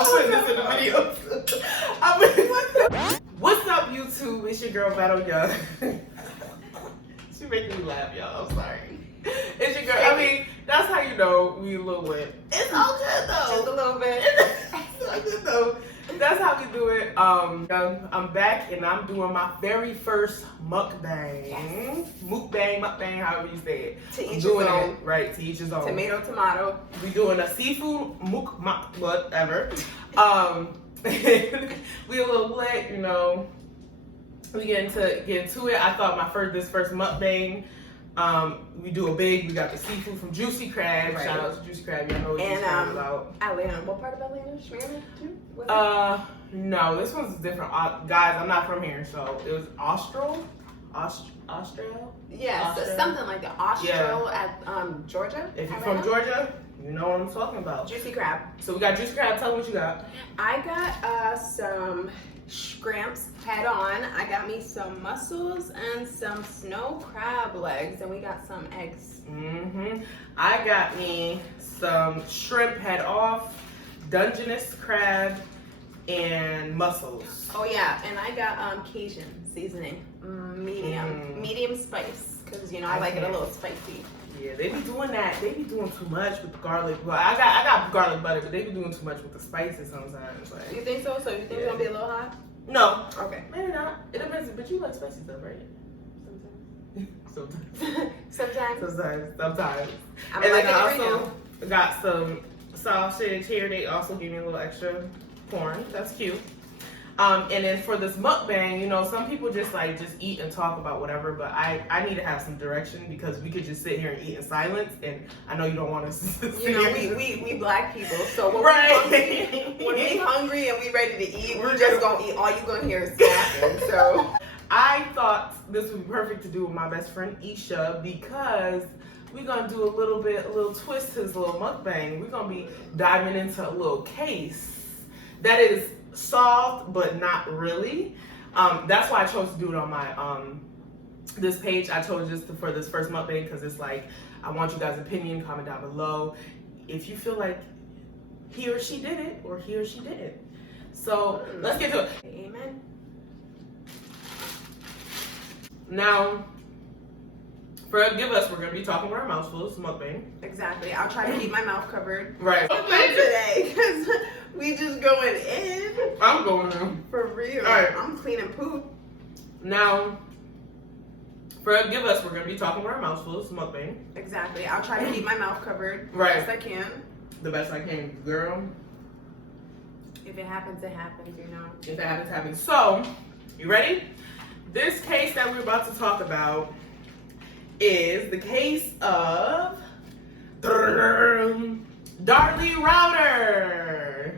I'm putting this in the video. What's up, YouTube? It's your girl, Vero. She making me laugh, y'all. I'm sorry. It's your girl. I mean, that's how you know we a little wet. It's all good though. Just a little bit. It's all good though. That's how we do it. I'm back and I'm doing my very first mukbang. Yes. Mukbang, however you say it. To each his own. Right, to each his own. Tomato. We doing a seafood whatever. We a little lit, you know. We get into it. I thought this first mukbang. We do we got the seafood from Juicy Crab. Right. Shout out to Juicy Crab. Y'all know what Juicy Crab is about. Atlanta. What part of Atlanta? Schmearman too? No, this one's different. Guys, I'm not from here, so it was Austral? Yeah, so something like the Austral at Georgia. If you're from Georgia, you know what I'm talking about. Juicy Crab. So we got Juicy Crab. Tell them what you got. I got some scramps head on. I got me some mussels and some snow crab legs, and we got some eggs. I got me some shrimp head off, Dungeness crab, and mussels. Oh yeah, and I got Cajun seasoning, medium spice, because you know I like it a little spicy. Yeah, they be doing that. They be doing too much with the garlic. Well, I got garlic butter, but they be doing too much with the spices sometimes. Like, you think so? So you think it's gonna be a little hot? No. Okay. Maybe not. It depends. But you like spicy stuff, right? Sometimes. Sometimes. And then I also got some sausage here. They also gave me a little extra corn. That's cute. And then for this mukbang, you know, some people just eat and talk about whatever, but I need to have some direction because we could just sit here and eat in silence, and I know you don't want us to You know, we black people, so when we hungry and we ready to eat, we're just gonna eat. All you gonna hear is snapping. So I thought this would be perfect to do with my best friend Isha because we're gonna do a little twist to this little mukbang. We're gonna be diving into a little case that is solved but not really. That's why I chose to do it on my this page. I chose just for this first mukbang because it's like I want you guys' opinion. Comment down below if you feel like he or she did it or he or she didn't. So let's get to it. Amen. Now, forgive us, we're gonna be talking with our mouths full. It's mukbang. Exactly. I'll try to keep my mouth covered. Right. Today, because we just going in. I'm going in. For real. All right. I'm cleaning poop. Now, forgive us, we're gonna be talking with our mouths full. It's mukbang. Exactly. I'll try to keep my mouth covered. Right. As I can. The best I can, girl. If it happens, it happens, you know. If it happens, it happens. So, you ready? This case that we're about to talk about is the case of Darlie Routier.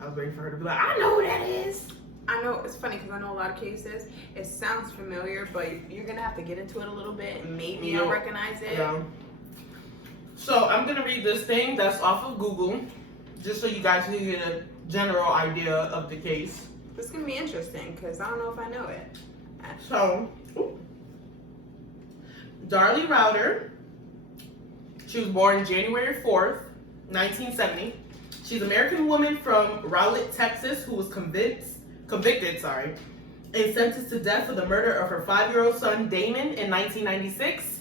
I was waiting for her to be like, I know who that is. I know, it's funny because I know a lot of cases. It sounds familiar, but you're going to have to get into it a little bit. Maybe I'll recognize it. Yeah. So I'm going to read this thing that's off of Google, just so you guys can get a general idea of the case. This is going to be interesting because I don't know if I know it. So, Darlie Routier, she was born January 4th, 1970. She's an American woman from Rowlett, Texas, who was convicted, and sentenced to death for the murder of her 5-year-old son, Damon, in 1996.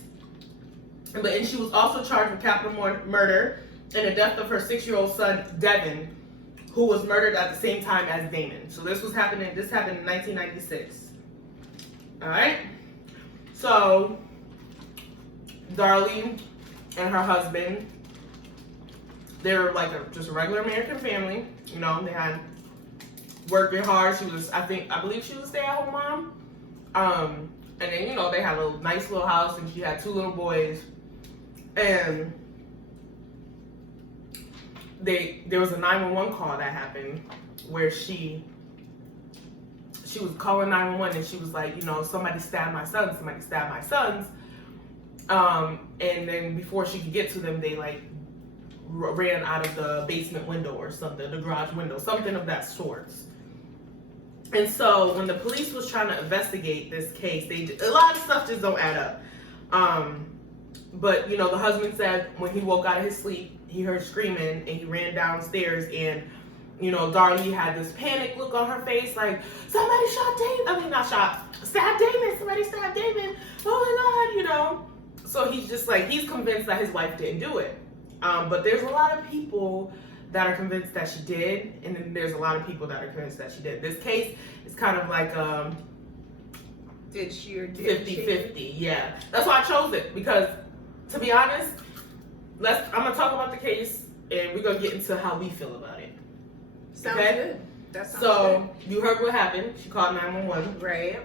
And she was also charged with capital murder and the death of her 6-year-old son, Devin, who was murdered at the same time as Damon. So this happened in 1996. All right. So Darlie and her husband, they were like just a regular American family. You know, they had working hard. She was, I believe she was a stay-at-home mom. And then, you know, they had a nice little house, and she had 2 little boys. And there was a 911 call that happened where she was calling 911, and she was like, you know, somebody stabbed my sons. And then before she could get to them, they like ran out of the basement window or something, the garage window, something of that sort. And so when the police was trying to investigate this case, a lot of stuff just don't add up. But you know, the husband said when he woke out of his sleep, he heard screaming and he ran downstairs, and you know, Darlie had this panic look on her face, like, somebody shot Damon. I mean, not shot, stabbed Damon. Somebody stabbed Damon. Oh my God, you know. So he's just like, he's convinced that his wife didn't do it. But there's a lot of people that are convinced that she did, and then there's a lot of people that are convinced that she did. This case is kind of like did she or did 50-50, yeah. That's why I chose it, because to be honest, I'm gonna talk about the case and we're gonna get into how we feel about it. Sounds okay? good. That sounds so you heard what happened. She called 911. Right.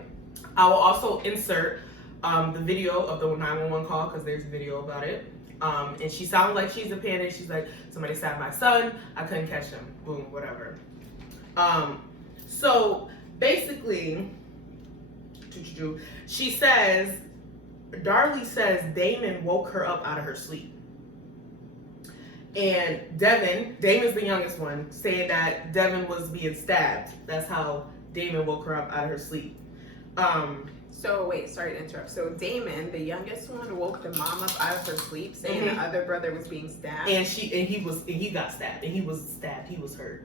I will also insert the video of the 911 call, because there's a video about it. And she sounded like she's in panic. She's like, somebody stabbed my son. I couldn't catch him. Boom, whatever. So basically, she says, Darlie says Damon woke her up out of her sleep. And Damon's the youngest one, saying that Devin was being stabbed. That's how Damon woke her up out of her sleep. So wait, sorry to interrupt. So Damon, the youngest one, woke the mom up out of her sleep, saying Mm-hmm. the other brother was being stabbed. And he got stabbed, and he was stabbed. He was hurt.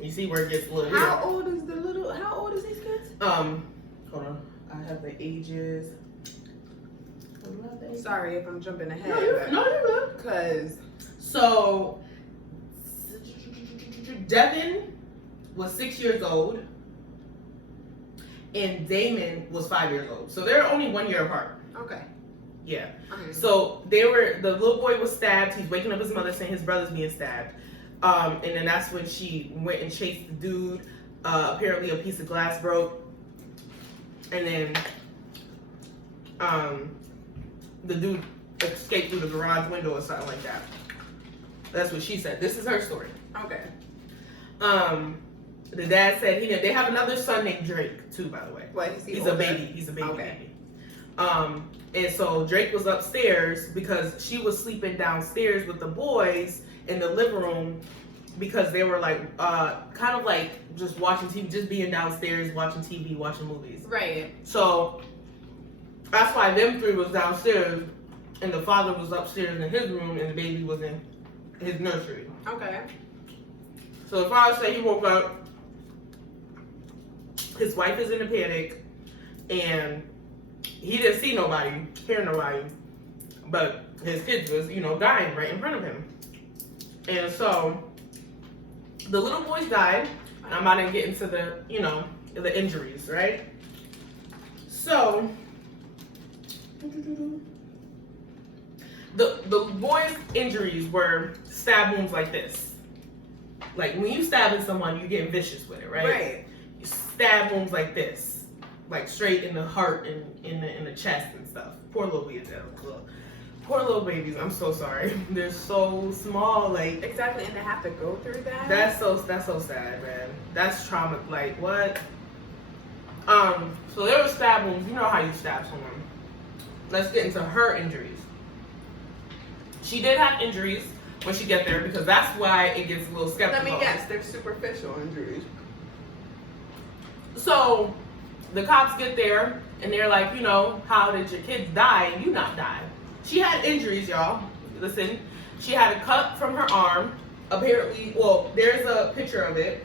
You see where it gets a little weird. How old is these kids? Hold on. I have the ages. Sorry if I'm jumping ahead. No, you're good. Because So Devin was 6 years old, and Damon was 5 years old. So they're only 1 year apart. okay. Yeah. So the little boy was stabbed. He's waking up his mother saying his brother's being stabbed. And then that's when she went and chased the dude. Apparently a piece of glass broke. And then the dude escaped through the garage window or something like that. That's what she said. This is her story. Okay. The dad said they have another son named Drake too, by the way. What? He's a baby. He's a baby. Okay. Baby. And so Drake was upstairs because she was sleeping downstairs with the boys in the living room, because they were like kind of like just watching TV, just being downstairs watching TV, watching movies. Right. So that's why them three was downstairs, and the father was upstairs in his room, and the baby was in his nursery. Okay. So the father said he woke up, his wife is in a panic, and he didn't see nobody, hear nobody, but his kids was, dying right in front of him. And so the little boys died. I'm about to get into the, the injuries, right? So the boys' injuries were stab wounds like this. Like when you stabbing someone, you getting vicious with it, right? Right. You stab wounds like this, like straight in the heart and in the chest and stuff. Poor little babies. Poor little babies. I'm so sorry. They're so small. Like Exactly, and they have to go through that. that's so sad, man. That's trauma. Like what? So there were stab wounds. You know how you stab someone. Let's get into her injuries. She did have injuries when she get there, because that's why it gets a little skeptical. Let me guess, they're superficial injuries. So the cops get there and they're like, how did your kids die and you not die? She had injuries, y'all. Listen, she had a cut from her arm. Apparently, well, there's a picture of it,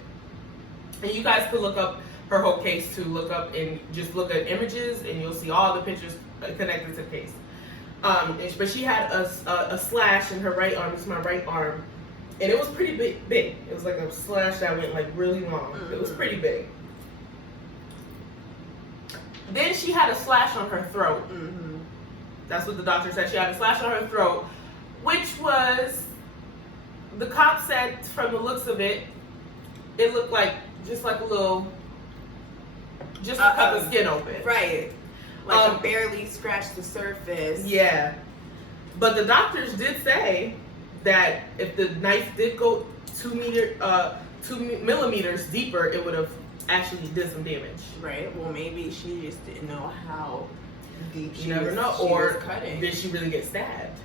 and you guys could look up her whole case to look up and just look at images, and you'll see all the pictures connected to the case. But she had a slash in her right arm. This is my right arm, and it was pretty big. It was like a slash that went like really long. It was pretty big. Then she had a slash on her throat. Mm-hmm. That's what the doctor said. She had a slash on her throat, which was, the cop said from the looks of it, it looked like just like a little, just to cut the skin open. Right. Like barely scratched the surface. Yeah. But the doctors did say that if the knife did go 2 millimeters deeper, it would have actually did some damage. Right. Well, maybe she just didn't know how deep You never know. she Or was cutting. did she really get stabbed?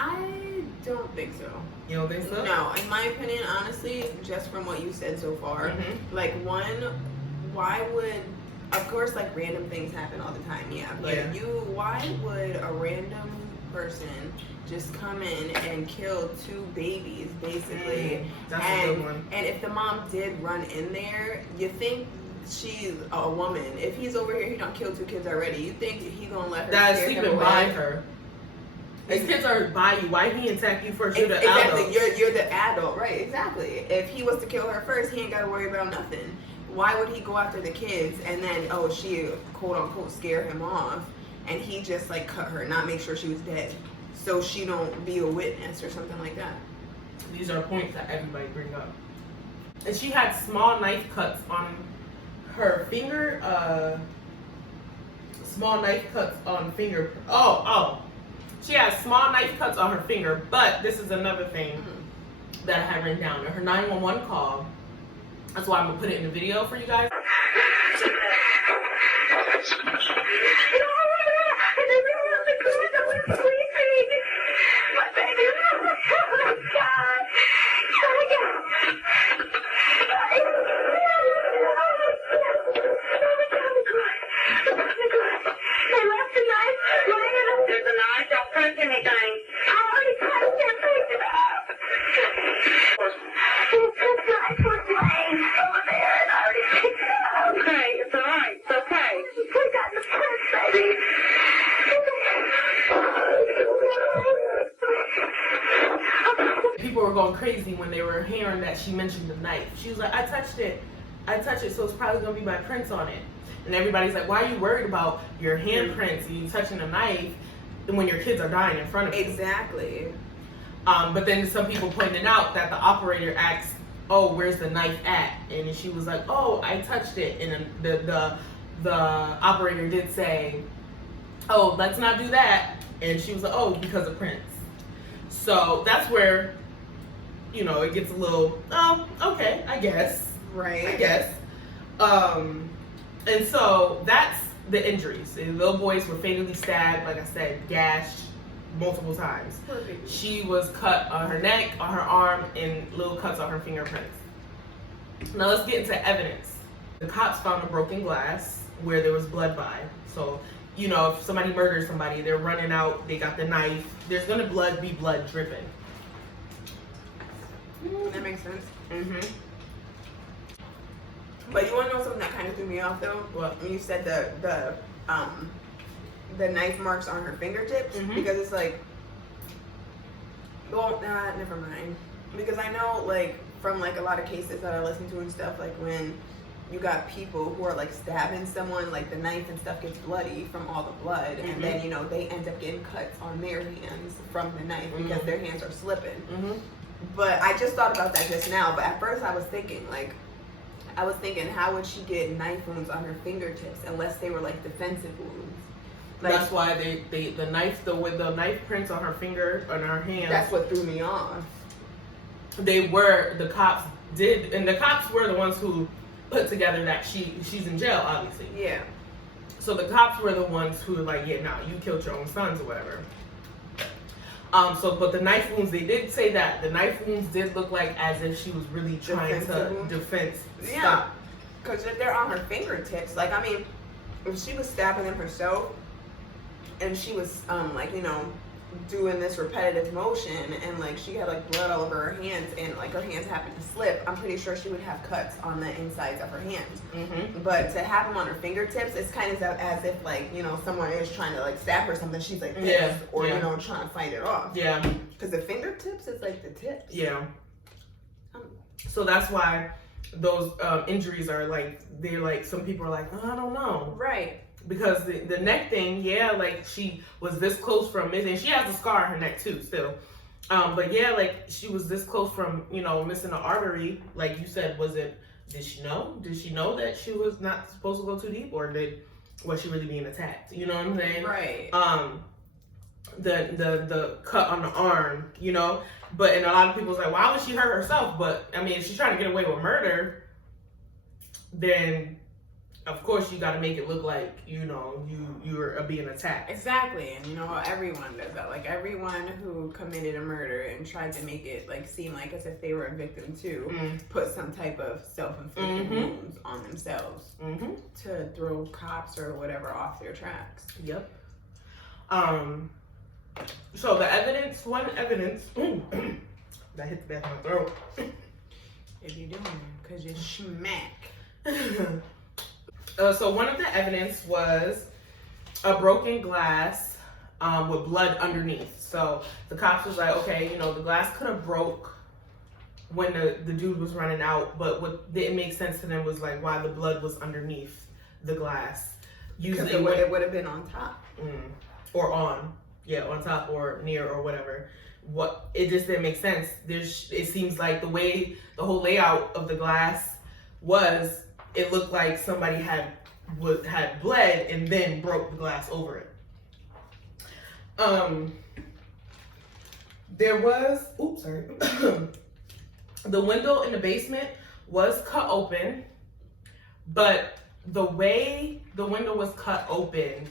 I don't think so. You don't think so? No, in my opinion, honestly, just from what you said so far, like why would, of course, like random things happen all the time, yeah, but Yeah. why would a random person just come in and kill 2 babies, basically. That's a good one. And if the mom did run in there, you think she's a woman. If he's over here, he don't kill 2 kids already. You think he gonna let her that's scare him sleeping away? by her. His kids are by you. Why he attack you first? You're the Exactly. adult. You're the adult, right? Exactly. If he was to kill her first, he ain't got to worry about nothing. Why would he go after the kids and then she quote unquote scare him off, and he just like cut her, not make sure she was dead, so she don't be a witness or something like that. These are points that everybody bring up. And she had small knife cuts on her finger. Small knife cuts on finger. She has small knife cuts on her finger. But this is another thing that I have written down. Her 911 call. That's why I'm gonna put it in the video for you guys. People were going crazy when they were hearing that she mentioned the knife. She was like, I touched it, so it's probably gonna be my prints on it. And everybody's like, why are you worried about your handprints and you touching a knife when your kids are dying in front of you? Exactly. But then some people pointed out that the operator asked, oh, where's the knife at? And she was like, oh, I touched it. And then the operator did say, oh, let's not do that. And she was like, oh, because of prints. So that's where, it gets a little, oh, okay, I guess. Right. I guess. And so that's the injuries. The little boys were fatally stabbed, like I said, gashed multiple times. Perfect. She was cut on her neck, on her arm, and little cuts on her fingerprints. Now let's get into evidence. The cops found a broken glass where there was blood by. So, if somebody murders somebody, they're running out, they got the knife, there's gonna be blood dripping. That makes sense. Mm-hmm. But you want to know something that kind of threw me off though? What? When you said the knife marks on her fingertips, because it's like, well, never mind. Because I know, like, from like a lot of cases that I listen to and stuff, like when you got people who are like stabbing someone, like the knife and stuff gets bloody from all the blood, and then they end up getting cuts on their hands from the knife because their hands are slipping. But I just thought about that just now. But at first I was thinking, how would she get knife wounds on her fingertips unless they were like defensive wounds? Like, that's why the knife prints on her finger, on her hand. That's what threw me off. The cops did, and the cops were the ones who put together that she's in jail, obviously. Yeah. So the cops were the ones who were like, yeah, no, you killed your own sons or whatever. But the knife wounds, they did say that the knife wounds did look like as if she was really trying to defend. Yeah, because they're on her fingertips. Like, I mean, if she was stabbing them herself, and she was doing this repetitive motion, and like she had like blood all over her hands, and like her hands happened to slip, I'm pretty sure she would have cuts on the insides of her hands. But to have them on her fingertips, it's kind of as if like someone is trying to like stab her or something, she's like this, or trying to fight it off. Yeah, because the fingertips is like the tips. Yeah. So that's why those injuries are like, they're like, some people are like, oh, I don't know. Right. Because the neck thing, like she was this close from missing. She has a scar on her neck too, still. But like she was this close from, missing an artery. Like you said, did she know? Did she know that she was not supposed to go too deep, or was she really being attacked? You know what I'm saying? Right. The cut on the arm, But and a lot of people's like, why would she hurt herself? But I mean, if she's trying to get away with murder, then of course you got to make it look like you're being attacked. Exactly. And everyone does that. Like everyone who committed a murder and tried to make it like seem like as if they were a victim too, put some type of self-inflicted wounds on themselves to throw cops or whatever off their tracks. Yep. So the evidence, that hit the back of my throat. If you doing it, because you smack. So one of the evidence was a broken glass with blood underneath. So the cops was like, okay, you know, the glass could have broke when the dude was running out, but what didn't make sense to them was like why the blood was underneath the glass. Usually it would have been on top. Or on. Yeah, on top or near or whatever. What it just didn't make sense. It seems like the way the whole layout of the glass was, it looked like somebody had bled and then broke the glass over it. There was, the window in the basement was cut open, but the way the window was cut open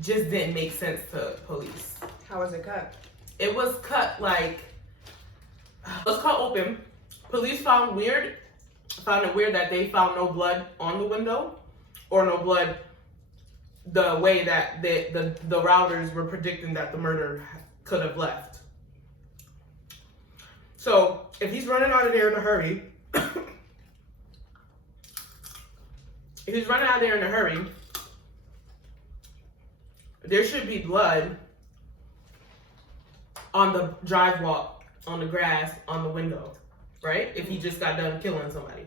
just didn't make sense to police. How was it cut? It was cut open. Police found it weird that they found no blood on the window or no blood the way that the routers were predicting that the murder could have left. So if he's running out of there in a hurry, there should be blood on the drivewalk, on the grass, on the window, right? If he just got done killing somebody.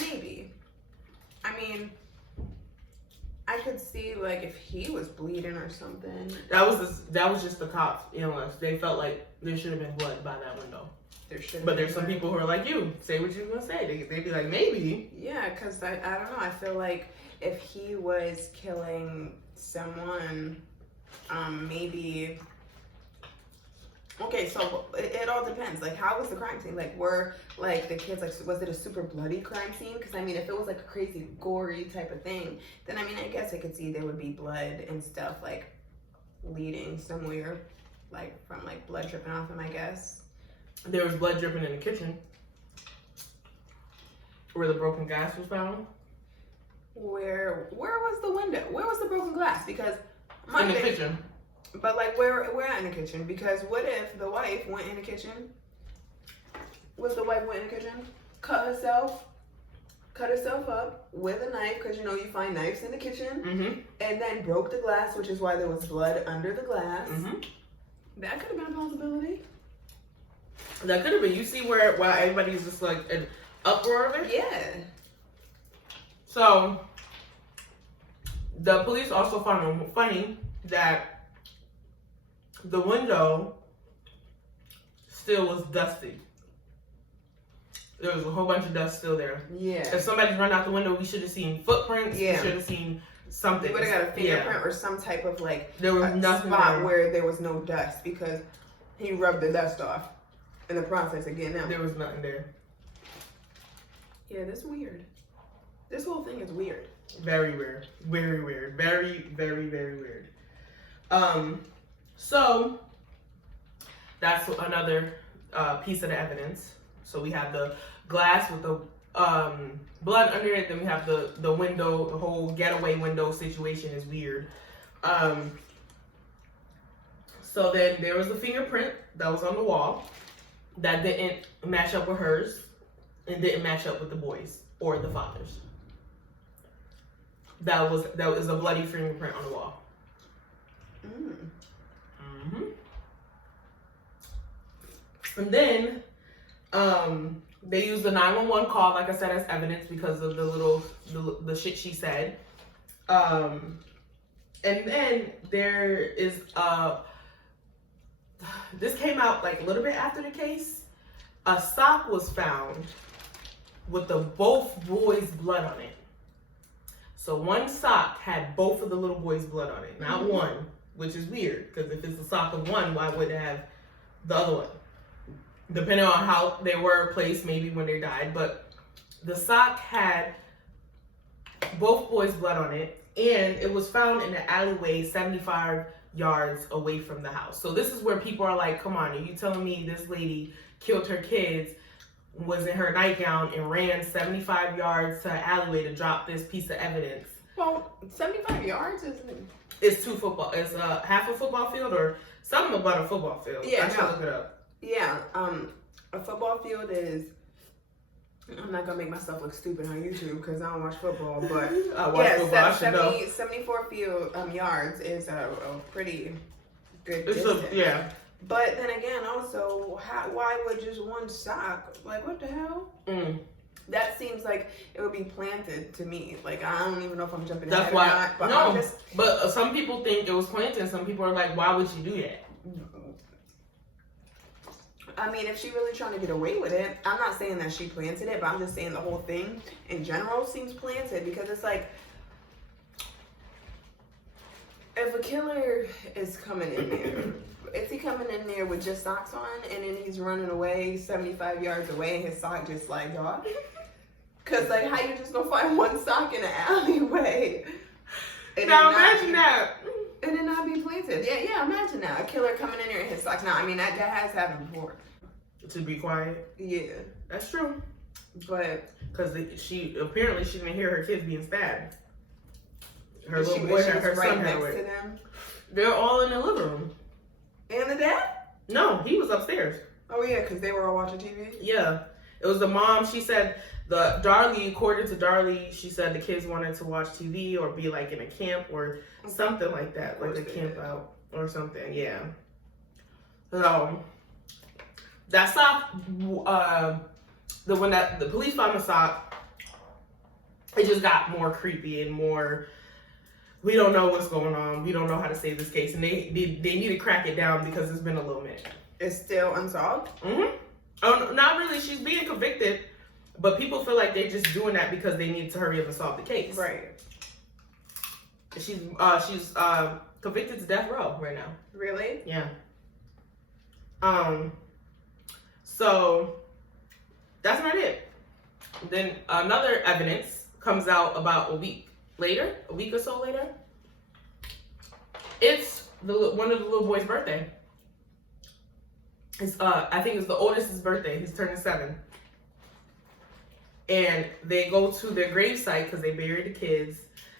Maybe. I mean, I could see like if he was bleeding or something. That was just the cops, you know. They felt like there should have been blood by that window. But there's some people who are like you. Say what you're gonna say. They'd be like, maybe. Yeah, because I don't know. I feel like if he was killing someone, maybe. Okay, so it all depends. Like, how was the crime scene? Like, were like the kids like, was it a super bloody crime scene? Because I mean, if it was like a crazy gory type of thing, then I mean, I guess I could see there would be blood and stuff like leading somewhere, like from like blood dripping off him. I guess. There was blood dripping in the kitchen where the broken glass was found. Where was the window? Where was the broken glass? Because in the kitchen. But like where in the kitchen? Because what if the wife went in the kitchen? Was the wife went in the kitchen, cut herself up with a knife, because you know you find knives in the kitchen, and then broke the glass, which is why there was blood under the glass. That could have been a possibility. That could have been. You see why everybody's just like an uproar of it? Yeah. So the police also found it funny that the window still was dusty. There was a whole bunch of dust still there. Yeah. If somebody's run out the window, we should have seen footprints. Yeah. We should have seen something. We would have got a fingerprint or some type of like there was nothing spot there. where there was no dust, because he rubbed the dust off in the process again. Now there was nothing there. Yeah, that's weird. This whole thing is weird. Very weird. Very weird. Very, very, very weird. So that's another piece of the evidence. So we have the glass with the blood under it. Then we have the window. The whole getaway window situation is weird. So then there was the fingerprint that was on the wall that didn't match up with hers and didn't match up with the boys or the father's. That was a bloody fingerprint on the wall. And then they used the 911 call, like I said, as evidence because of the shit she said. And then there is this came out like a little bit after the case. A sock was found with both boys' blood on it. So one sock had both of the little boys' blood on it, not one, which is weird because if it's a sock of one, why would it have the other one? Depending on how they were placed, maybe when they died, but the sock had both boys' blood on it, and it was found in the alleyway 75 yards away from the house. So this is where people are like, come on, are you telling me this lady killed her kids, was in her nightgown, and ran 75 yards to an alleyway to drop this piece of evidence Well, 75 yards isn't. It's it's half a football field or something about a football field. Yeah, I should look it up. Yeah, a football field is. I'm not gonna make myself look stupid on YouTube because I don't watch football, but I watch football. I should know. 74 yards is a pretty good It's distance. yeah. But then again, also, why would just one sock? Like, what the hell? That seems like it would be planted to me. Like, I don't even know if I'm jumping That's ahead why. or not. But No, but some people think it was planted. Some people are like, why would you do that? I mean, if she really trying to get away with it, I'm not saying that she planted it, but I'm just saying the whole thing in general seems planted because it's like, if a killer is coming in there, is he coming in there with just socks on and then he's running away 75 yards away and his sock just slides off? Because, like, how you just gonna find one sock in an alleyway? And now imagine that. And then not be planted. Yeah, imagine that. A killer coming in there and his socks. Now, I mean, that has happened before. To be quiet. Yeah. That's true. But. Because she didn't hear her kids being stabbed. Her She little boy, was her right son next had to it. them. They're all in the living room. And the dad? No, he was upstairs. Oh, yeah, because they were all watching TV? Yeah. It was the mom. She said according to Darlie, she said the kids wanted to watch TV or be like in a camp or something like that. Like a camp out or something. Yeah. So, that sock, when the police found the sock, it just got more creepy and more, we don't know what's going on. We don't know how to save this case. And they need to crack it down because it's been a little minute. It's still unsolved? Mm-hmm. Oh, not really. She's being convicted, but people feel like they're just doing that because they need to hurry up and solve the case. Right. She's convicted to death row right now. Really? Yeah. So that's not it. Then another evidence comes out about a week or so later. It's one of the little boy's birthday. It's I think it's the oldest's birthday. He's turning 7. And they go to their gravesite because they buried the kids.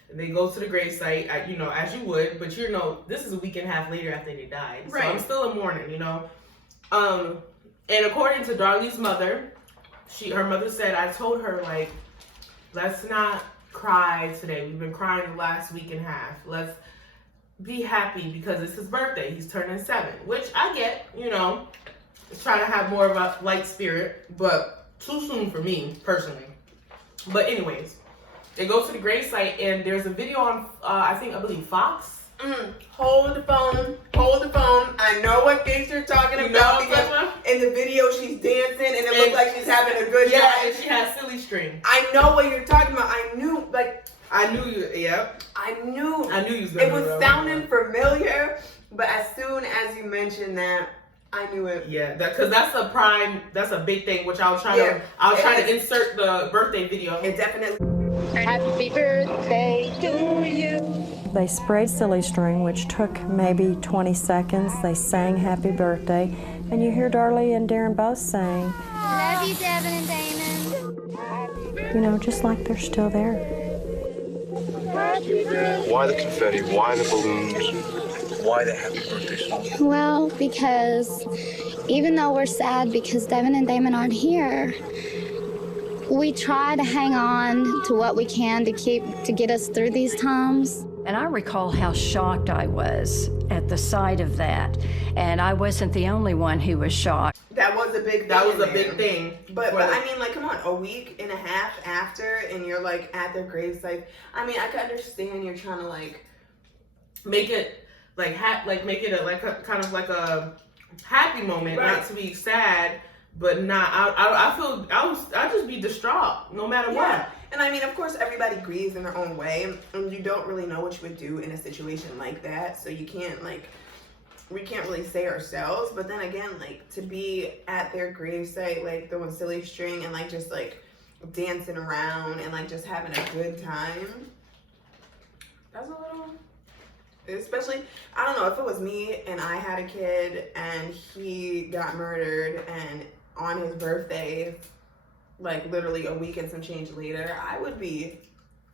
And they go to the gravesite, as you would, but this is a week and a half later after they died. Right. So I'm still in mourning, And according to Darlie's mother, her mother said, I told her, like, let's not cry today. We've been crying the last week and a half. Let's be happy because it's his birthday. He's turning 7, which I get, trying to have more of a light spirit, but too soon for me, personally. But anyways, they go to the gravesite and there's a video on, I believe Fox. Hold the phone. I know what face you're talking about because in the video she's dancing and it looks like she's having a good time. Yeah, and she has silly string. I know what you're talking about. I knew you. Yep. I knew you was it was sounding familiar, but as soon as you mentioned that, I knew it. Yeah, because that's a big thing, which I'll try to insert the birthday video. It definitely. Happy birthday to you. They sprayed silly string, which took maybe 20 seconds. They sang happy birthday, and you hear Darlie and Darren both saying, Love you, Devin and Damon. Just like they're still there. Why the confetti? Why the balloons? Why the happy birthday song? Well, because even though we're sad because Devin and Damon aren't here, we try to hang on to what we can to get us through these times. And I recall how shocked I was at the sight of that. And I wasn't the only one who was shocked. That was a big thing. That was a big thing. But I mean, like, come on, a week and a half after, and you're like at their gravesite. I mean, I can understand you're trying to like make it like make it kind of like a happy moment, right. Not to be sad, but not. I feel I just be distraught no matter what. And I mean, of course, everybody grieves in their own way, and you don't really know what you would do in a situation like that. So you can't we can't really say ourselves. But then again, like to be at their gravesite, like throwing silly string and like just like dancing around and like just having a good time. That's a little. Especially, I don't know, if it was me and I had a kid and he got murdered and on his birthday, like literally a week and some change later, I would be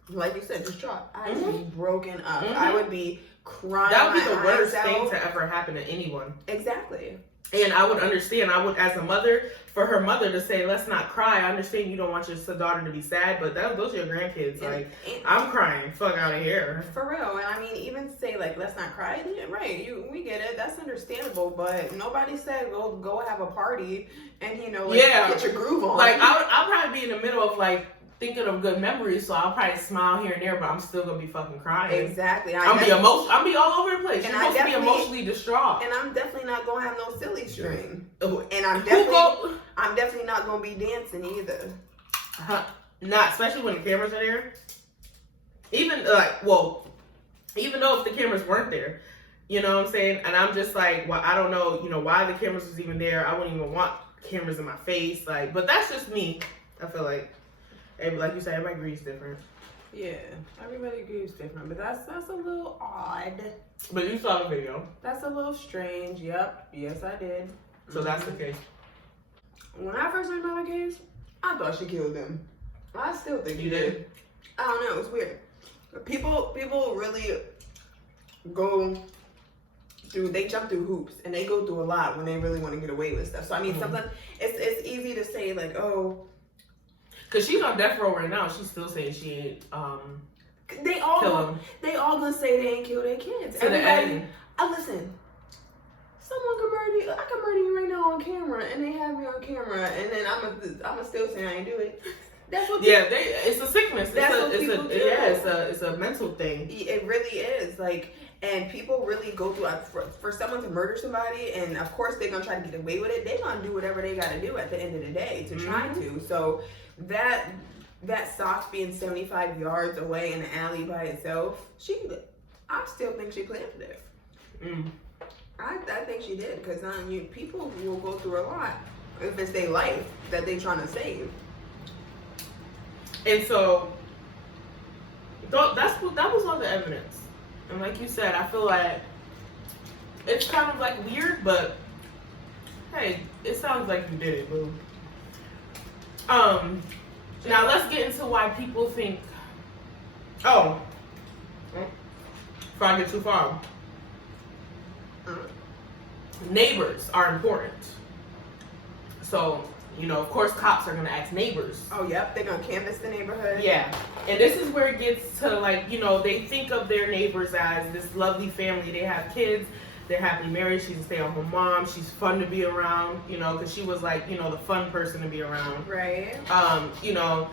like you said, distraught. I would Mm-hmm. be broken up. I would be crying. That would be the my worst eyes thing out. to ever happen to anyone. Exactly. And I would understand, as a mother, for her mother to say, let's not cry. I understand you don't want your daughter to be sad, but those are your grandkids. And- Like, and- I'm crying. Fuck out of here. For real. And I mean, even say, like, let's not cry. Yeah, right. We get it. That's understandable. But nobody said, go have a party and, you know, like, get your groove on. Like, I'll probably be in the middle of, like, thinking of good memories, so I'll probably smile here and there, but I'm still gonna be fucking crying. Exactly. I'll be all over the place. And You're supposed to be emotionally distraught. And I'm definitely not gonna have no silly string. Oh, And I'm definitely not gonna be dancing either. Not especially when the cameras are there. Even though if the cameras weren't there, you know what I'm saying? And I'm just like, well, I don't know, you know, why the cameras was even there. I wouldn't even want cameras in my face, like. But that's just me. I feel like, like you said, everybody grieves different. Yeah, everybody grieves different, but that's a little odd. But you saw the video. That's a little strange. Yep. Yes, I did. So that's the case. When I first heard about the case, I thought she killed him. I still think You did? I don't know. It's weird. People really they jump through hoops and they go through a lot when they really want to get away with stuff. So I mean, sometimes it's easy to say like, oh, because she's on death row right now. She's still saying she ain't they all kill him. They all gonna say they ain't kill their kids. To the end. Listen. Someone could murder you. I could murder you right now on camera, and they have me on camera, and then I'm still say I ain't do it. That's what. It's a sickness. It's a mental thing. It really is. Like, and people really go through for someone to murder somebody, and of course they're gonna try to get away with it. They're gonna do whatever they gotta do at the end of the day to try to. So that sock being 75 yards away in the alley by itself, I still think she planned it. I think she did, because people will go through a lot if it's their life that they're trying to save. And so that was all the evidence. And like you said, I feel like it's kind of like weird, but hey, it sounds like you did it, boo. Now let's get into why people think. Oh, before I get too far, neighbors are important. So, you know, of course, cops are gonna ask neighbors. Oh, yep, they're gonna canvass the neighborhood. Yeah, and this is where it gets to, like, you know, they think of their neighbors as this lovely family. They have kids, they're happily married. She's a stay-at-home mom. She's fun to be around, you know, because she was like, you know, the fun person to be around. Right. You know,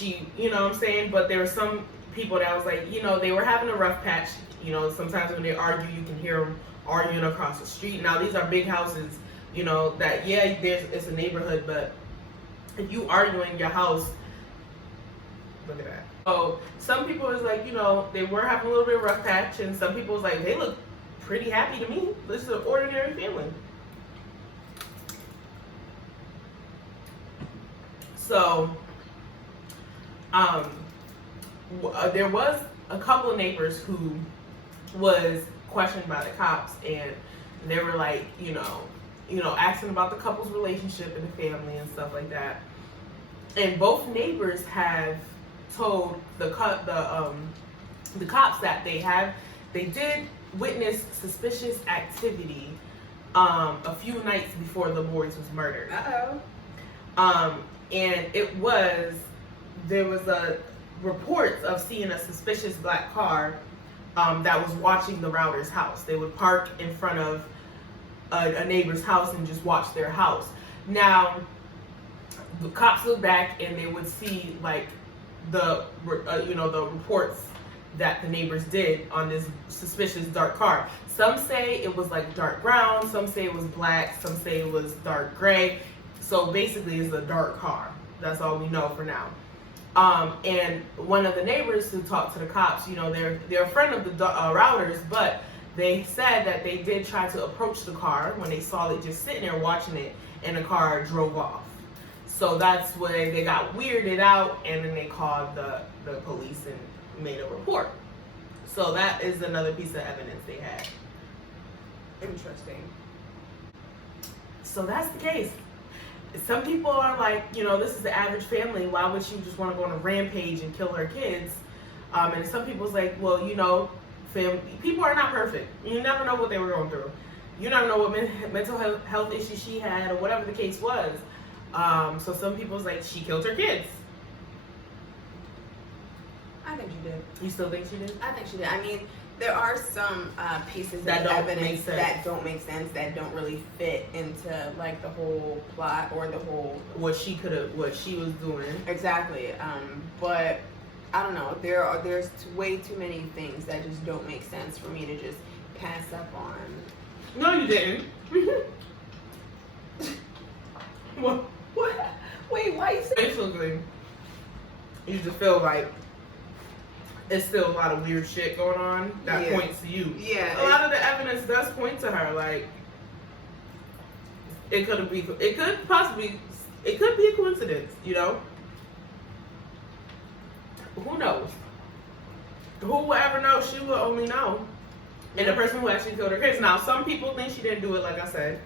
you know what I'm saying? But there were some people that was like, you know, they were having a rough patch. You know, sometimes when they argue, you can hear them arguing across the street. Now, these are big houses, you know, that, it's a neighborhood, but if you argue in your house, look at that. So some people was like, you know, they were having a little bit of rough patch, and some people was like, they look pretty happy to me. This is an ordinary family. So, there was a couple of neighbors who was questioned by the cops, and they were like, you know, asking about the couple's relationship and the family and stuff like that. And both neighbors have told the cops that they did witness suspicious activity a few nights before the boys was murdered. And there was a reports of seeing a suspicious black car that was watching the Routers' house. They would park in front of a neighbor's house and just watch their house. Now, the cops look back and they would see like the reports that the neighbors did on this suspicious dark car. Some say it was like dark brown, some say it was black, some say it was dark gray. So basically it's a dark car. That's all we know for now. And one of the neighbors who talked to the cops, you know, they're a friend of the Routers, but they said that they did try to approach the car when they saw it just sitting there watching it, and the car drove off. So that's where they got weirded out, and then they called the police and made a report. So that is another piece of evidence they had. Interesting. So that's the case. Some people are like, you know, this is the average family. Why would she just want to go on a rampage and kill her kids? And some people's like, well, you know, people are not perfect. You never know what they were going through. You never know what mental health issues she had or whatever the case was. So some people's like, she killed her kids. I think she did. You still think she did? I think she did. I mean, there are some pieces That of don't evidence make sense. that don't make sense, that don't really fit into like the whole plot or the whole What she was doing. exactly. But I don't know. There's way too many things that just don't make sense for me to just pass up on. No, you didn't. What? Wait, why you say? Basically, you just feel like it's still a lot of weird shit going on that Yeah. points to you. Yeah. A lot of the evidence does point to her. Like, it could be a coincidence, you know? Who knows? Who will ever know? She will only know. And the person who actually killed her kids. Now, some people think she didn't do it, like I said.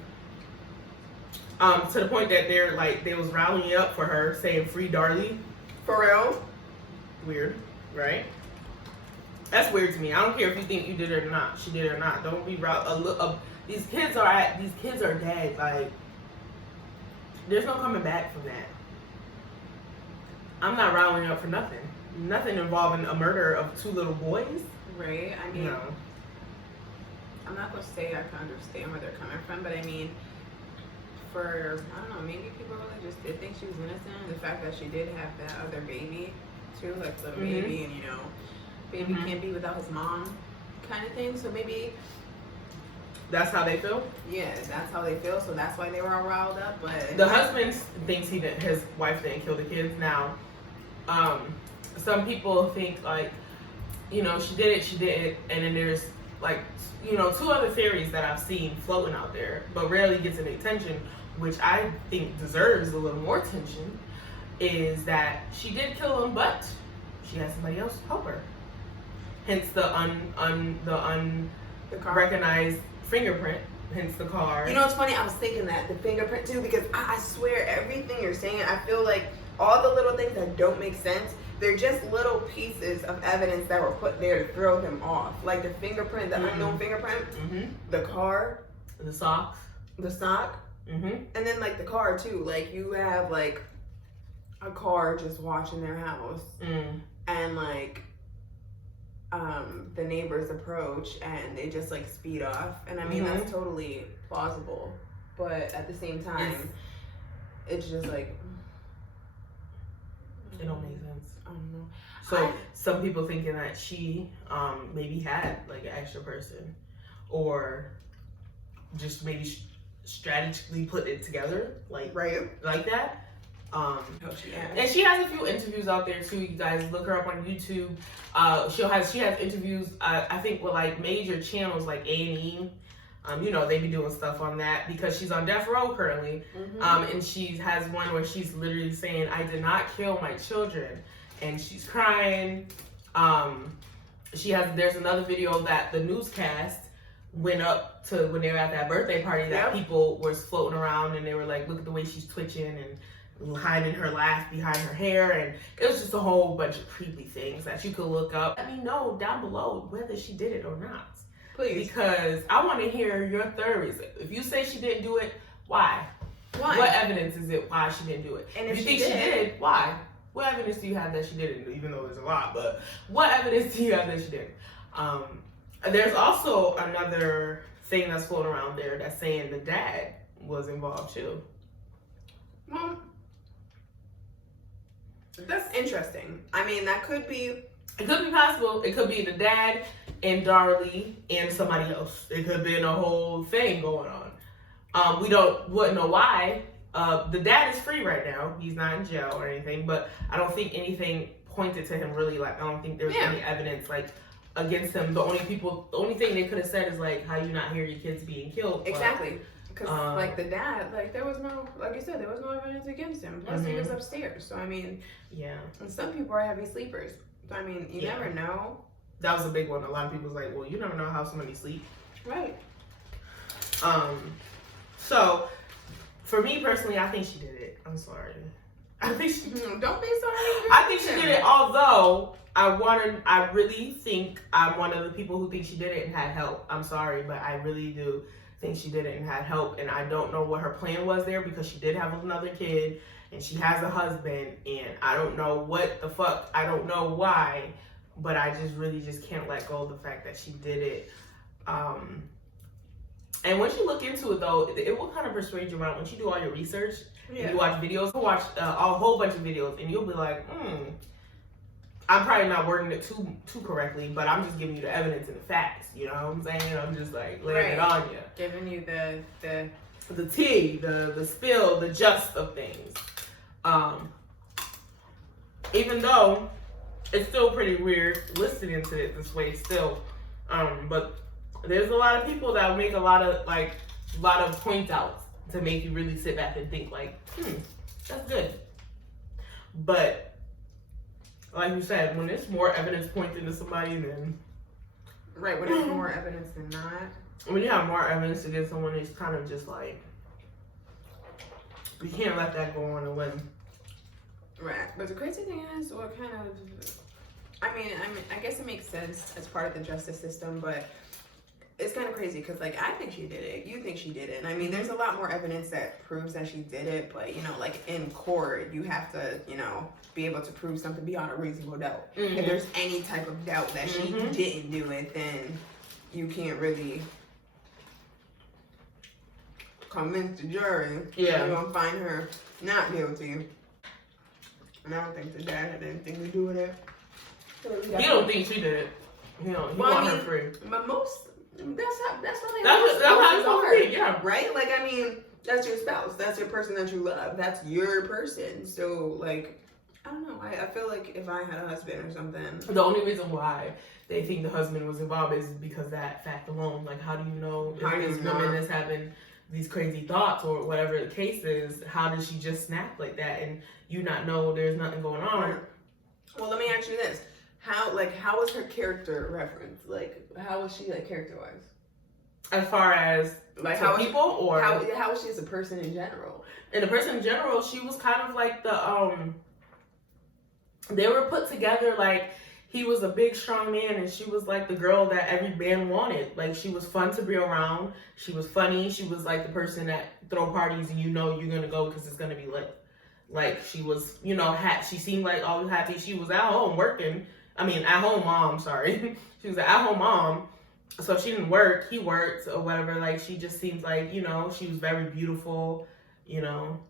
To the point that they was rallying up for her, saying "Free Darlie." For real? Weird, right? That's weird to me. I don't care if you think you did it or not. She did it or not. Don't be these kids are dead. Like, there's no coming back from that. I'm not rallying up for nothing. Nothing involving a murder of 2 little boys. Right. I mean, No. I'm not gonna say I can understand where they're coming from, but I mean, I don't know, maybe people really just did think she was innocent. The fact that she did have that other baby too, like little baby, and you know, baby can't be without his mom, kind of thing. So maybe That's how they feel. yeah, that's how they feel. So that's why they were all riled up. But The husband thinks his wife didn't kill the kids. Now, some people think like, you know, she did it, and then there's like, you know, 2 other theories that I've seen floating out there, but rarely gets any attention, which I think deserves a little more attention, is that she did kill them, but she had somebody else help her. Hence the unrecognized fingerprint. Hence the car. you know, it's funny. I was thinking that the fingerprint too, because I swear everything you're saying, I feel like all the little things that don't make sense, they're just little pieces of evidence that were put there to throw him off. Like the fingerprint, the unknown fingerprint, the car, the socks, the sock, and then like the car too. Like you have like a car just watching their house, and like the neighbors approach and they just like speed off. And I mean that's totally plausible, but at the same time, it's just like it don't make sense. I don't know. So some people thinking that she maybe had like an extra person, or just maybe strategically put it together, like that. And she has a few interviews out there too. You guys look her up on YouTube. She has interviews. I think with like major channels like A&E. You know, they be doing stuff on that because she's on death row currently. And she has one where she's literally saying, "I did not kill my children," and she's crying. There's another video that the newscast went up to when they were at that birthday party that people were floating around, and they were like, "Look at the way she's twitching and hiding her laugh behind her hair," and it was just a whole bunch of creepy things that you could look up. Let me know down below whether she did it or not. Please. Because I want to hear your theories. If you say she didn't do it, why? Why? What evidence is it why she didn't do it? And if if you she think she did, did, why? What evidence do you have that she didn't? Even though there's a lot, but what evidence do you have that she didn't? There's also another thing that's floating around there that's saying the dad was involved too. Well, that's interesting. I mean, that could be. It could be possible. It could be the dad and Darlie and somebody else. It could be a whole thing going on. We wouldn't know why. The dad is free right now. He's not in jail or anything, but I don't think anything pointed to him really. Like, I don't think there's any evidence like against him. The only thing they could have said is like, how you not hear your kids being killed. Exactly. Because like the dad, like there was no, like you said, there was no evidence against him. Plus he was upstairs. So I mean, and some people are heavy sleepers. So I mean, you never know. That was a big one. A lot of people was like, well, you never know how somebody sleeps. Right. So for me personally, I think she did it. I'm sorry. I think she. Don't be sorry. I think she did it. Although I really think I'm one of the people who think she did it and had help. I'm sorry, but I really do think she did it and had help. And I don't know what her plan was there, because she did have another kid and she has a husband, and I don't know what the fuck. I don't know why, but I just can't let go of the fact that she did it. And once you look into it, though, it will kind of persuade you around. Once you do all your research, and you watch videos, you'll watch a whole bunch of videos, and you'll be like, I'm probably not wording it too correctly, but I'm just giving you the evidence and the facts. You know what I'm saying? I'm just like laying it on you, giving you the tea, the spill, the just of things. Even though it's still pretty weird listening to it this way, still, but there's a lot of people that make a lot of point outs to make you really sit back and think like, that's good. But like you said, when there's more evidence pointing to somebody, then right, when there's more evidence than not. When you have more evidence against someone, it's kind of just like, you can't let that go on a limb. Right, but the crazy thing is, what kind of, I mean, I guess it makes sense as part of the justice system, but it's kind of crazy because, like, I think she did it. You think she did it. And I mean, there's a lot more evidence that proves that she did it. But, you know, like, in court, you have to, you know, be able to prove something beyond a reasonable doubt. Mm-hmm. If there's any type of doubt that she didn't do it, then you can't really convince the jury. Yeah. You're going to find her not guilty. And I don't think the dad had anything to do with it. He don't think she did it. He want her free. But most... That's how it's supposed to be, yeah. Right? Like, I mean, that's your spouse. That's your person that you love. That's your person. So, like, I don't know. I feel like if I had a husband or something. The only reason why they think the husband was involved is because that fact alone. Like, how do you know if this woman is having these crazy thoughts or whatever the case is? How did she just snap like that and you not know there's nothing going on? Right. Well, let me ask you this. How was her character referenced? Like, how was she, like, character-wise? As far as, like, how people, or? How was she as a person in general? And a person in general, she was kind of like they were put together, like, he was a big, strong man, and she was, like, the girl that every man wanted. Like, she was fun to be around. She was funny. She was, like, the person that throw parties and you know you're going to go because it's going to be lit. Like, she was, you know, she seemed like always happy. She was at home working. At-home mom, sorry. She was an at-home mom. So she didn't work. He worked or whatever. Like, she just seems like, you know, she was very beautiful, you know.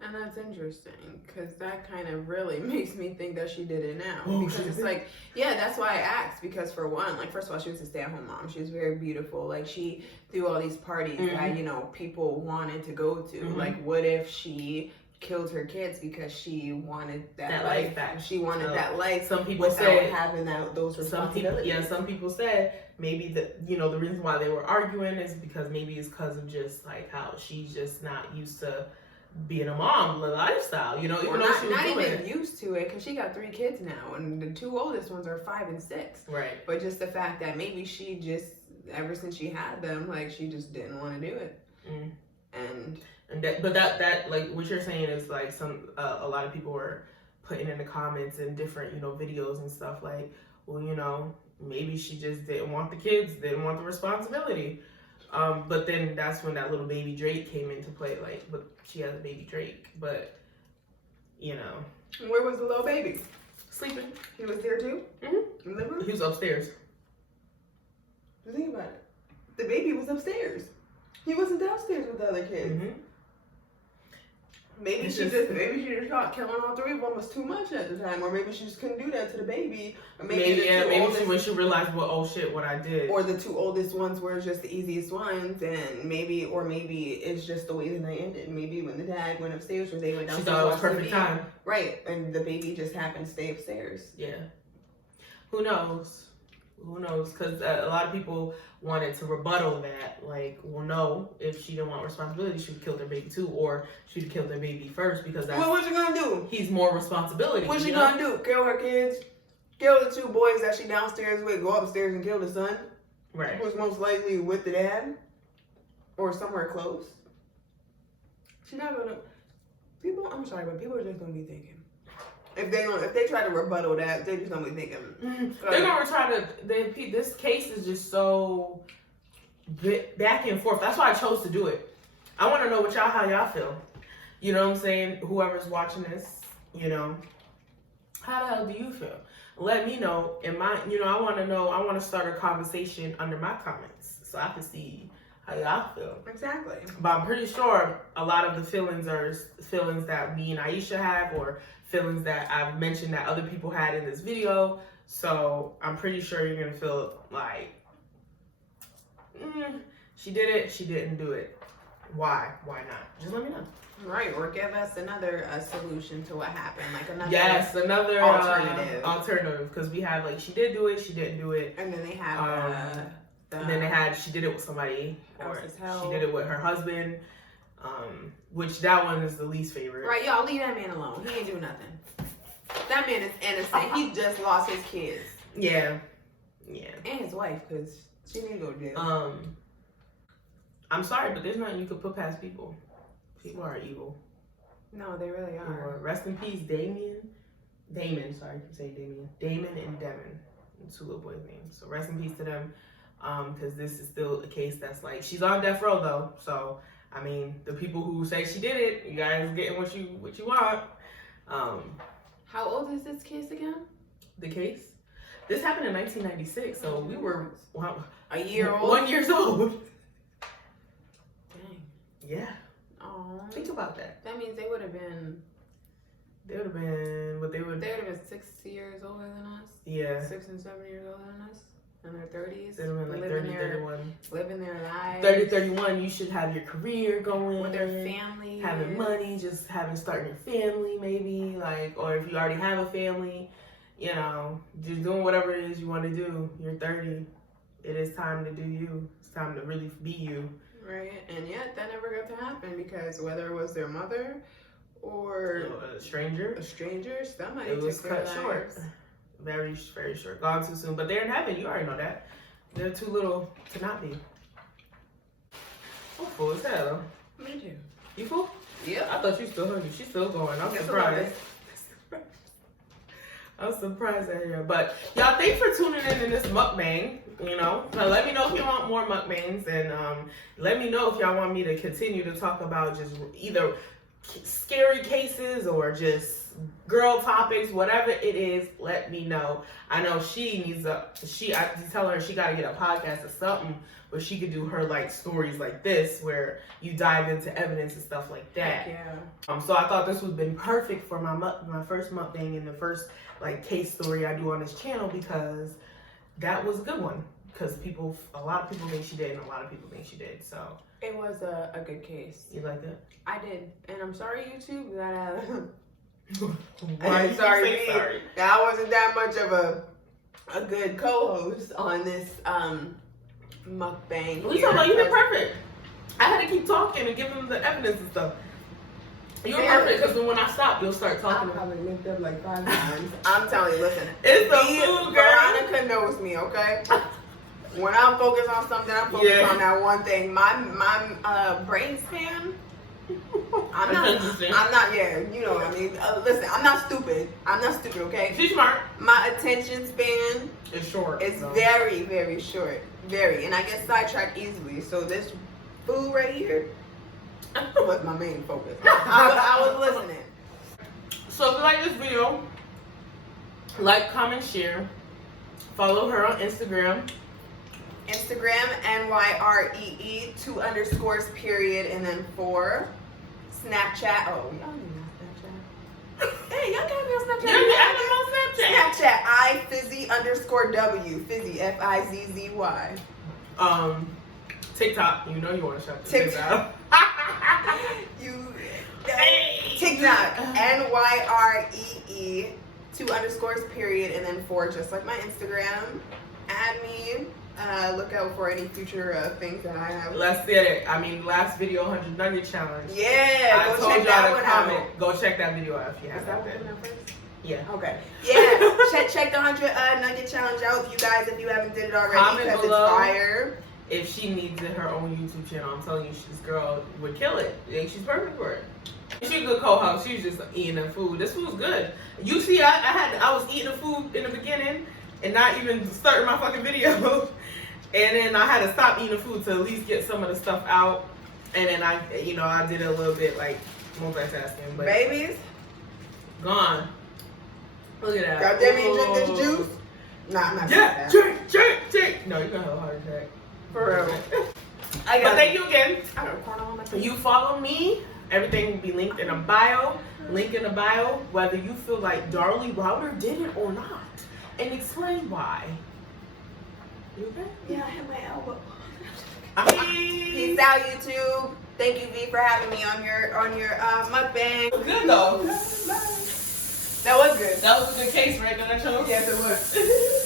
And that's interesting because that kind of really makes me think that she did it now. Oh, because it's like, yeah, that's why I asked. Because for one, like, first of all, she was a stay-at-home mom. She was very beautiful. Like, she threw all these parties that, you know, people wanted to go to. Like, what if she killed her kids because she wanted that life back? She wanted that life. Some people say having those responsibilities. Some people said maybe the reason why they were arguing is because maybe it's because of just like how she's just not used to being a mom lifestyle, you know, even though she was not even used to it because she got 3 kids now and the 2 oldest ones are 5 and 6. Right. But just the fact that maybe she just ever since she had them, like, she just didn't want to do it. And that like what you're saying is like a lot of people were putting in the comments and different, you know, videos and stuff like, well, you know, maybe she just didn't want the kids, didn't want the responsibility. But then that's when that little baby Drake came into play. Like, but she has a baby Drake, but you know. Where was the little baby? Sleeping. He was there too? Mm-hmm. In the living room? He was upstairs. Think about it. The baby was upstairs. He wasn't downstairs with the other kids. Mm-hmm. Maybe she just thought killing all 3 of them was too much at the time, or maybe she just couldn't do that to the baby. Or maybe when she realized, well, oh shit, what I did. Or the 2 oldest ones were just the easiest ones, and maybe it's just the way that they ended. Maybe when the dad went upstairs or they went downstairs, she thought it was perfect time. Right, and the baby just happened to stay upstairs. Yeah. Who knows? Because a lot of people wanted to rebuttal that, like, well, no, if she didn't want responsibility, she would kill their baby too, or she'd kill their baby first because that's... Well, what you gonna do? He's more responsibility. What you gonna do? Kill her kids? Kill the 2 boys that she downstairs with? Go upstairs and kill the son? Right. Who's most likely with the dad? Or somewhere close? She's not gonna... I'm sorry, but people are just gonna be thinking. If they try to rebuttal that, they're just gonna be thinking. They're gonna try to. This case is just so back and forth. That's why I chose to do it. I want to know how y'all feel. You know what I'm saying? Whoever's watching this, you know, how the hell do you feel? Let me know. I want to know. I want to start a conversation under my comments so I can see how y'all feel. Exactly. But I'm pretty sure a lot of the feelings are feelings that me and Aisha have, or feelings that I've mentioned that other people had in this video. So I'm pretty sure you're gonna feel like, she did it, she didn't do it. Why? Why not? Just let me know. Right, or give us another solution to what happened, like another alternative. Because we have like, she did do it, she didn't do it, and then they have and then they had, she did it with somebody, or she did it with her husband, which that one is the least favorite. Right, y'all leave that man alone. He ain't do nothing. That man is innocent. He just lost his kids. Yeah. And his wife, because she didn't go to jail. I'm sorry, but there's nothing you could put past people. People are evil. No, they really are. Rest in peace, Damon, sorry, I keep saying Damien. Damon and Devin, two little boys' names. So rest in peace to them, because this is still a case that's like, she's on death row though. So, I mean, the people who say she did it, you guys are getting what you want. How old is this case again? The case? This happened in 1996, so we were a year old? 1 year old. Dang. Yeah. Oh. Think about that. That means they would have been... They would have been, what they would... They would have been 6 years older than us? Yeah. 6 and 7 years older than us? In their 30s? They would have been like 30, 31. Living their lives. 30, 31, you should have your career going. With their family. Having money, starting your family maybe, like, or if you already have a family, you know, just doing whatever it is you want to do. You're 30. It is time to do you. It's time to really be you. Right, and yet that never got to happen because whether it was their mother or a stranger, somebody it was took cut their short. lives. Very, very short. Gone too soon. But they're in heaven. You already know that. They're too little to not be. I'm full as hell. Me too. You full? Yeah. I thought you still hungry. She's still going. I'm surprised. I'm surprised at her. But y'all, thanks for tuning in this mukbang. You know, so let me know if you want more mukbangs, and let me know if y'all want me to continue to talk about just either scary cases or just girl topics, whatever it is. Let me know. I know she needs I tell her she got to get a podcast or something where she could do her like stories like this, where you dive into evidence and stuff like that. Yeah. So I thought this would have been perfect for my first mukbang and the first like case story I do on this channel, because that was a good one. Because a lot of people think she did, and a lot of people think she did. So it was a good case. You liked it? I did, and I'm sorry, YouTube, that Why I'm sorry, sorry. That I wasn't that much of a good co-host on this mukbang. We talking about you did perfect. I had to keep talking and give them the evidence and stuff. You're perfect, because when I stop, you'll start talking. I probably looked up like 5 times. I'm telling you, listen. It's the food, girl. Veronica knows me, okay? When I'm focused on something, I'm focused on that one thing. My brain span, I'm not, yeah, you know what I mean. Listen, I'm not stupid, okay? She's smart. My attention span is short. It's very, very short. Very. And I get sidetracked easily. So this food right here was my main focus. I was listening. So if you like this video, like, comment, share. Follow her on Instagram. Instagram, NYREE, 2_ period, and then 4. Snapchat. Oh, y'all need my Snapchat. Hey, y'all got me on Snapchat. You're active on Snapchat. Fizzy_W. Fizzy, FIZZY. TikTok. You know you want to shout TikTok. TikTok. NYREE, 2_ period, and then 4, just like my Instagram. Add me. Look out for any future things that I have. Let's get it. I mean, last video, 100 Nugget Challenge. Yeah, go check that one out. Go check that video out if you haven't. Is that one out first? Yeah. Okay. Yeah. check the 100 Nugget Challenge out, you guys, if you haven't did it already. Comment because below it's fire. If she needs her own YouTube channel. I'm telling you, this girl would kill it. She's perfect for it. She's a good co-host. She's just eating the food. This food was good. You see, I was eating the food in the beginning and not even starting my fucking video. And then I had to stop eating the food to at least get some of the stuff out. And then I did a little bit like multitasking. But Babies, gone. Look at that. y'all dare me to drink this juice? Nah, I'm not Yeah, doing drink. No, you're gonna have a heart attack. For real. But thank you again. I got a corn on my face. You follow me. Everything will be linked in a bio. Link in the bio, whether you feel like Darlie Routier did it or not. And explain why. You okay? Yeah, I hit my elbow. Peace. Peace out, YouTube. Thank you, V, for having me on your mukbang. Good though. That was good. That was a good case, right? That I chose? Yes, it was.